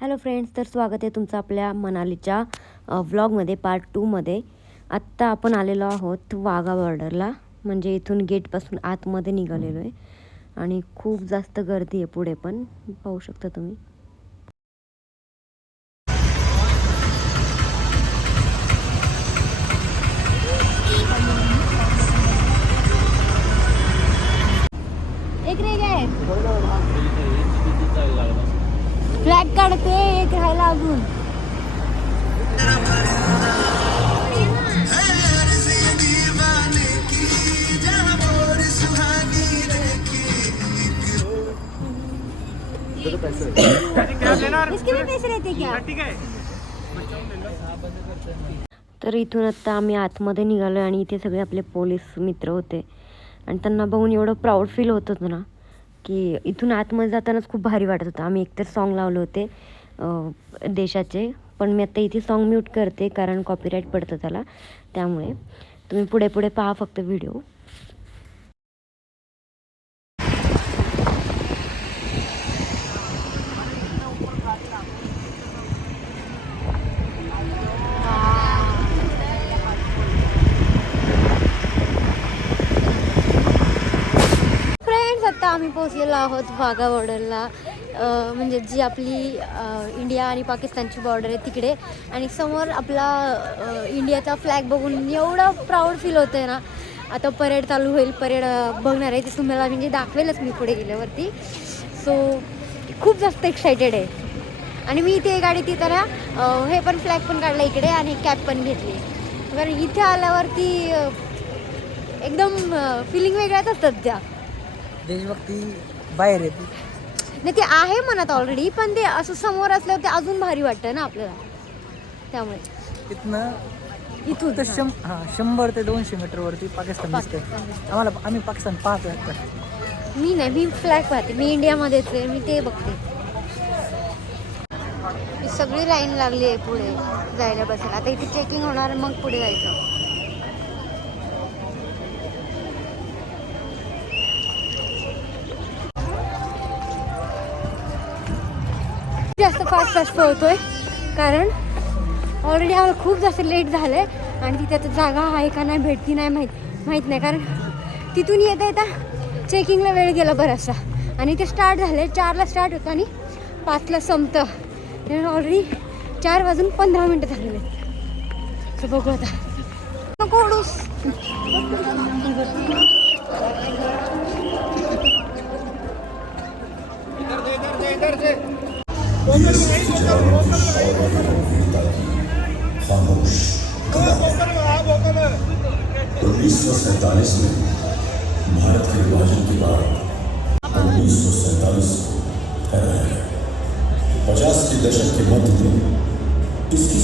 Hello friends, तर स्वागत आहे तुमचं आपल्या मनालीच्या व्लॉगमध्ये पार्ट 2मध्ये. आत्ता आपण आलेलो आहोत वाघा बॉर्डरला, म्हणजे इथून गेटपासून आतमध्ये निघालेलो आहे आणि खूप जास्त गर्दी आहे. पुढे पण पाहू शकता तुम्ही. एक रे काय फ्लॅग काढते, एक राहायला अजून. इसके भी पैसे रहते क्या? तर इथून आता आम्ही आतमध्ये निघालो आणि इथे सगळे आपले पोलीस मित्र होते आणि त्यांना बघून एवढं प्राऊड फील होत होतं ना, की इथून आतमध्ये जातानाच खूप भारी वाटत होतं. आम्ही एकतर सॉन्ग लावले होते देशाचे, पण मी आता इथे सॉन्ग म्यूट करते कारण कॉपीराईट पडतं त्याला. त्यामुळे तुम्ही पुढे पुढे पहा फक्त व्हिडिओ. आता आम्ही पोहोचलेलो आहोत वाघा बॉर्डरला, म्हणजे जी आपली इंडिया आणि पाकिस्तानची बॉर्डर आहे तिकडे. आणि समोर आपला इंडियाचा फ्लॅग बघून एवढं प्राऊड फील होतं आहे ना. आता परेड चालू होईल, परेड बघणार आहे ते तुम्हाला, म्हणजे दाखवेलच मी पुढे गेल्यावरती. सो खूप जास्त एक्सायटेड आहे. आणि मी इथे गाडीत येताना हे पण फ्लॅग पण काढला इकडे आणि कॅप पण घेतली, कारण इथे आल्यावरती एकदम फिलिंग वेगळ्याच असतात त्या. देशभक्ती बाहेर येते नाही, ते आहे मनात ऑलरेडी, पण ते असं समोर असल्यावर ते अजून भारी वाटतं ना आपल्याला. त्यामुळे तिथनं इथून 100 ते 200 मीटरवरती पाकिस्तान दिसते आम्ही पाकिस्तान पाहतोय आता. मी नाही, मी फ्लॅग पाहते, मी इंडियामध्येच आहे, मी ते बघते. ही सगळी लाईन लागली आहे पुढे जायला बसायला. आता इथे चेकिंग होणार, मग पुढे जायचं. जास्त फास्ट पळतोय कारण ऑलरेडी आम्हाला खूप जास्त लेट झालं आहे आणि तिथे आता जागा आहे का नाही, भेटती नाही माहीत नाही. कारण तिथून येता चेकिंगला वेळ गेला बराचसा आणि ते स्टार्ट झाले 4ला स्टार्ट होतं आणि 5ला संपतं. ऑलरेडी 4:15 झालेले. तर बघू आता. नको ओढूस. खामोश 1947 में भारत के विभाजन के बाद 1947 50 के दशक के मध्य में इसकी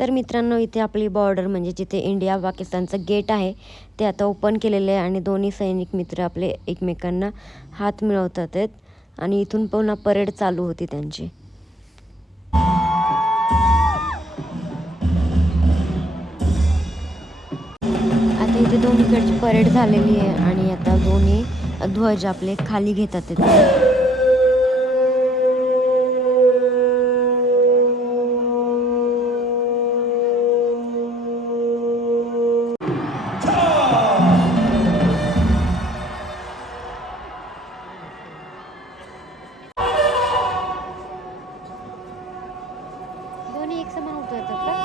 तर मित्रांनो, इथे आपली बॉर्डर म्हणजे जिथे इंडिया पाकिस्तानचं गेट आहे ते आता ओपन केलेलं आहे आणि दोन्ही सैनिक मित्र आपले एकमेकांना हात मिळवतात आहेत आणि इथून पुन्हा परेड चालू होती त्यांची. आता इथे दोन्हीकडची परेड झालेली आहे आणि आता दोन्ही ध्वज आपले खाली घेतात आहेत. दोन्ही एक समान उतरतात का?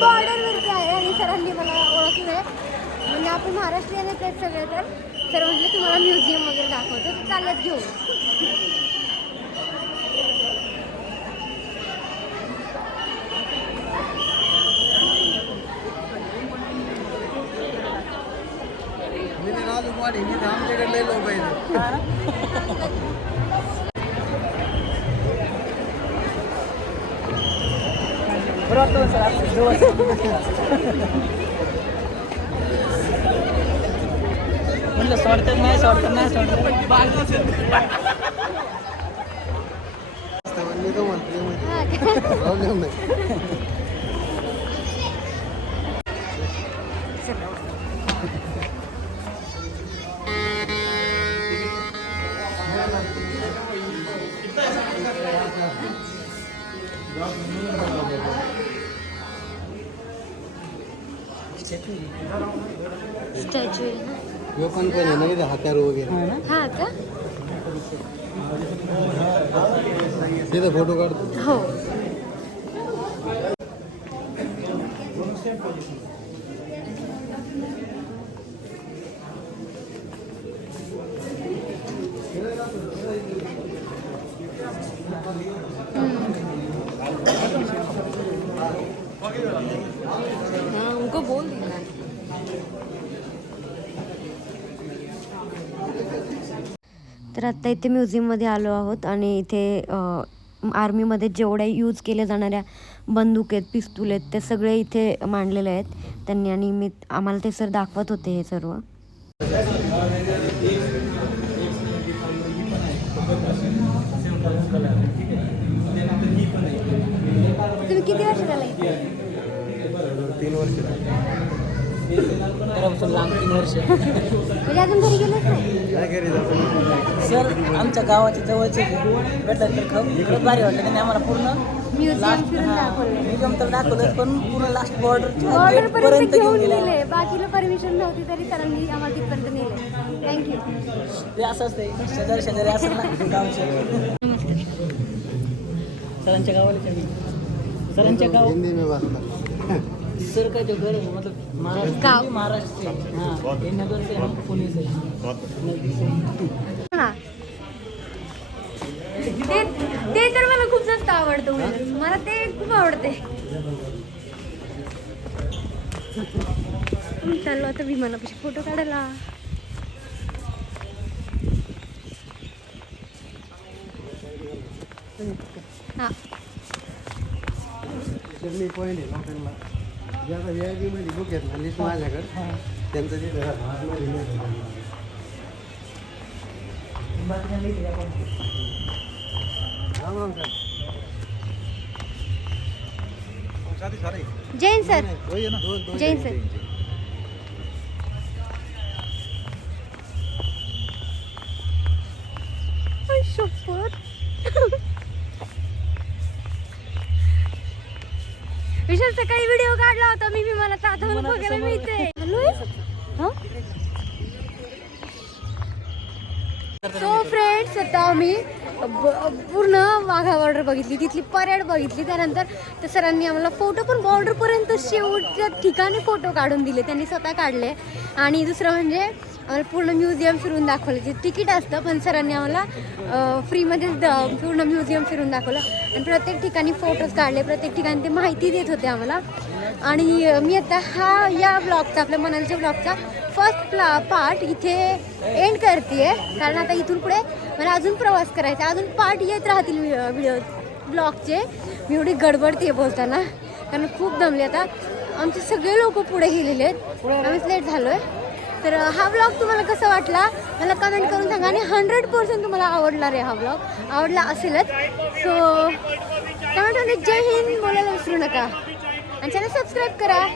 बॉर्डरवरती आहे आणि सरांनी मला ओळखलंय, म्हणजे आपण महाराष्ट्रीयनच आहेत सगळे. तर सर म्हटलं तुम्हाला म्युझियम वगैरे दाखवतो, तर चालत घेऊ. म्हणलं सोडतात नाही स्टॅच्यू आहे ना. लोकांना पण आहे ना इथे हात्यार वगैरे हा का? तिथे फोटो काढतो. हो. उनको बोल देना. तर आत्ता इथे म्युझियममध्ये आलो आहोत आणि इथे आर्मीमध्ये जेवढ्या यूज केल्या जाणाऱ्या बंदूक आहेत, पिस्तूल आहेत, ते सगळे इथे मांडलेले आहेत त्यांनी आणि आम्हाला ते सर दाखवत होते हे सर्व. तुम्ही किती वर्ष झाला इथे? 3 वर्ष. लांब 3 वर्ष. म्हणजे अजून घरी गेलेच नाही? काय घरी जातो सर आमच्या गावाच्या जवळचे भेटलं तर खरंच भारी वाटलं. त्यांनी आम्हाला पूर्ण म्युझियम फिरून दाखवलं. म्युझियम तर दाखवलं पण पूर्ण लास्ट बॉर्डर बॉर्डर पर्यंत पर्यंत घेऊन गेले. गेले. बाकीला परमिशन नव्हती तरी सरांनी आम्हाला तिथपर्यंत नेले. थँक्यू. ते असं असते शेजारी असं ना गावचे. सरांच्या गावाला सरांच्या गाव हिंदी में बात कर. सर का जो घर है मतलब महाराष्ट्र से. हाँ ये नगर से हम पुणे से नजदीक से. ना ते तर मला खूप जास्त आवडतं. मला ते खूप आवडते. चाललो आता विमानापाशी फोटो काढायला. हा मी पॉईंट आहे लोकांना जे आता VIP मध्ये बुक आहेत ना लिस्ट माझ्याकडे त्यांचं जे जैन सर. जैन सर. विशाल सकाळी व्हिडिओ काढला होता मी मला तातून बघायला मिळते. सो फ्रेंड्स आता आम्ही पूर्ण वाघा बॉर्डर बघितली, तिथली परेड बघितली. त्यानंतर त्या सरांनी आम्हाला फोटो पण बॉर्डरपर्यंत शेवटच्या ठिकाणी फोटो काढून दिले, त्यांनी स्वतः काढले. आणि दुसरं म्हणजे आम्हाला पूर्ण म्युझियम फिरून दाखवलं. जे तिकीट असतं पण सरांनी आम्हाला फ्रीमध्येच पूर्ण म्युझियम फिरून दाखवलं आणि प्रत्येक ठिकाणी फोटोज काढले, प्रत्येक ठिकाणी ते माहिती देत होते आम्हाला. आणि मी आता या ब्लॉगचा, आपल्या मनालीच्या ब्लॉगचा फर्स्ट पार्ट इथे एंड करते, कारण आता इथून पुढे मला अजून प्रवास करायचा, अजून पार्ट येत राहतील व्हिडिओ ब्लॉगचे. मी एवढी गडबडते बोलताना कारण खूप दमले. आता आमचे सगळे लोक पुढे गेलेले आहेत, आम्हीच लेट झालो आहे. तर हा ब्लॉग तुम्हाला कसा वाटला मला कमेंट करून सांगा. आणि 100% तुम्हाला आवडणार आहे हा ब्लॉग, आवडला असेलच. सो कमेंटमध्ये जय हिंद बोलायला विसरू नका आणि चॅनल सबस्क्राईब करा.